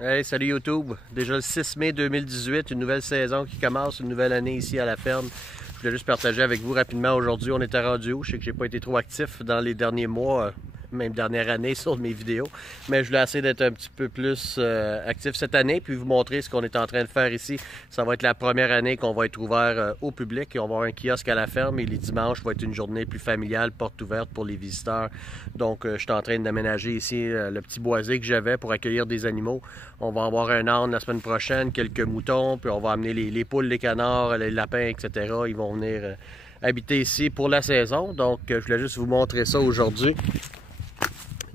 Hey, salut YouTube! Déjà le 6 mai 2018, une nouvelle saison qui commence, une nouvelle année ici à la ferme. Je voulais juste partager avec vous rapidement aujourd'hui, on était rendu où? Je sais que j'ai pas été trop actif dans les derniers mois, même dernière année sur mes vidéos, mais je voulais essayer d'être un petit peu plus actif cette année, puis vous montrer ce qu'on est en train de faire ici. Ça va être la première année qu'on va être ouvert au public et on va avoir un kiosque à la ferme et les dimanches va être une journée plus familiale, porte ouverte pour les visiteurs. Donc je suis en train d'aménager ici le petit boisé que j'avais pour accueillir des animaux. On va avoir un âne la semaine prochaine, quelques moutons, puis on va amener les poules, les canards, les lapins, etc. Ils vont venir habiter ici pour la saison. Donc je voulais juste vous montrer ça aujourd'hui.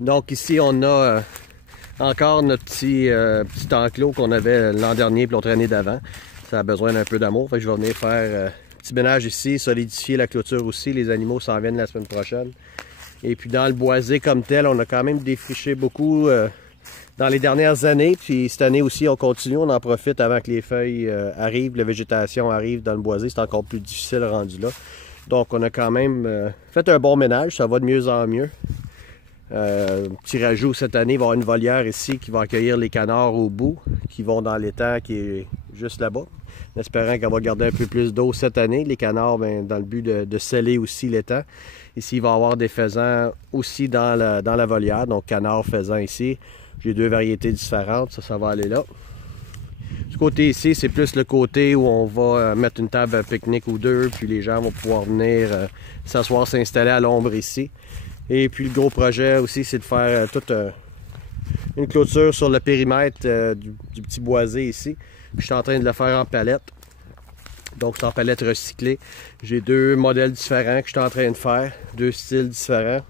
Donc ici on a encore notre petit enclos qu'on avait l'an dernier et l'autre année d'avant. Ça a besoin d'un peu d'amour. Fait que je vais venir faire petit ménage ici, solidifier la clôture aussi. Les animaux s'en viennent la semaine prochaine. Et puis dans le boisé comme tel, on a quand même défriché beaucoup dans les dernières années. Puis cette année aussi, on continue, on en profite avant que les feuilles arrivent, la végétation arrive dans le boisé. C'est encore plus difficile rendu là. Donc on a quand même fait un bon ménage, ça va de mieux en mieux. Petit rajout cette année, il va y avoir une volière ici qui va accueillir les canards au bout, qui vont dans l'étang qui est juste là-bas. En espérant qu'on va garder un peu plus d'eau cette année. Les canards, ben, dans le but de sceller aussi l'étang. Ici, il va y avoir des faisans aussi dans la volière, donc canards, faisans ici. J'ai deux variétés différentes, ça va aller là. Du côté ici, c'est plus le côté où on va mettre une table à pique-nique ou deux, puis les gens vont pouvoir venir s'asseoir, s'installer à l'ombre ici. Et puis le gros projet aussi, c'est de faire toute une clôture sur le périmètre du petit boisé ici. Puis je suis en train de le faire en palette. Donc c'est en palette recyclée. J'ai deux modèles différents que je suis en train de faire, deux styles différents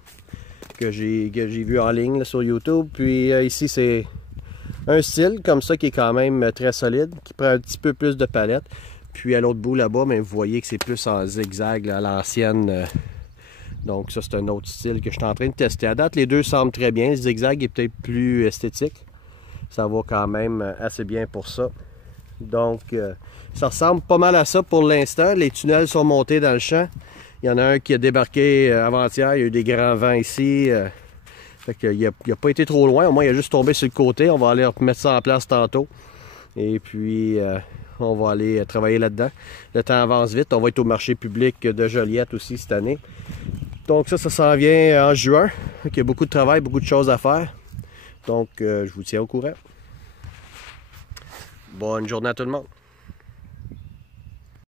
que j'ai vu en ligne là, sur YouTube. Puis ici c'est un style comme ça qui est quand même très solide, qui prend un petit peu plus de palette. Puis à l'autre bout là-bas, vous voyez que c'est plus en zigzag là, à l'ancienne. Donc ça c'est un autre style que je suis en train de tester. À date les deux semblent très bien. Le zigzag est peut-être plus esthétique. Ça va quand même assez bien pour ça. Donc ça ressemble pas mal à ça pour l'instant. Les tunnels sont montés dans le champ. Il y en a un qui a débarqué avant-hier. Il y a eu des grands vents ici. Fait qu'il n'a pas été trop loin. Au moins il a juste tombé sur le côté. On va aller remettre ça en place tantôt. Et puis on va aller travailler là-dedans. Le temps avance vite. On va être au marché public de Joliette aussi cette année. Donc ça s'en vient en juin. Il y a beaucoup de travail, beaucoup de choses à faire. Donc je vous tiens au courant. Bonne journée à tout le monde.